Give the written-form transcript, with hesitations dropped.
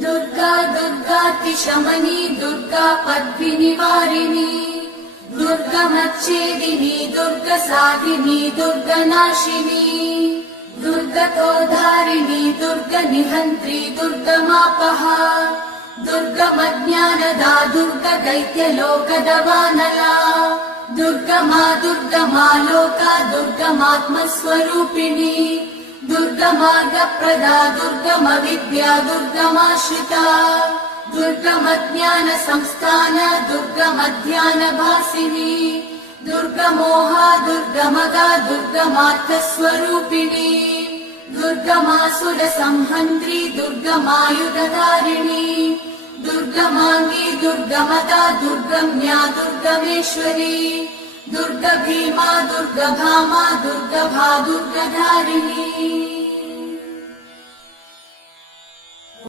दुर्गा दुर्गातिशमनी दुर्गा पद्मिनिवारिणी दुर्गमच्छेदिनी दुर्गसाधिनी दुर्गनाशिनी दुर्गतोधारिणी दुर्गनिहन्त्री दुर्गमापहा दुर्गमज्ञानदा दुर्गदैत्यलोकदवानला दुर्गमा दुर्गमा लोका दुर्गमात्मस्वरूपिणी दुर्गमार्गप्रदा दुर्गमविद्या दुर्गमाश्रिता दुर्गमज्ञानसंस्थान दुर्गमध्यानभासिनी दुर्गमोहा दुर्गमगा दुर्गमार्थस्वरूपिणी दुर्गमासुरसंहन्त्री दुर्गमायुधधारिणी दुर्गमाङ्गी दुर्गमदा दुर्गम्या दुर्गमेश्वरी दुर्गभीमा दुर्गभामा दुर्गभा दुर्गधारिणी।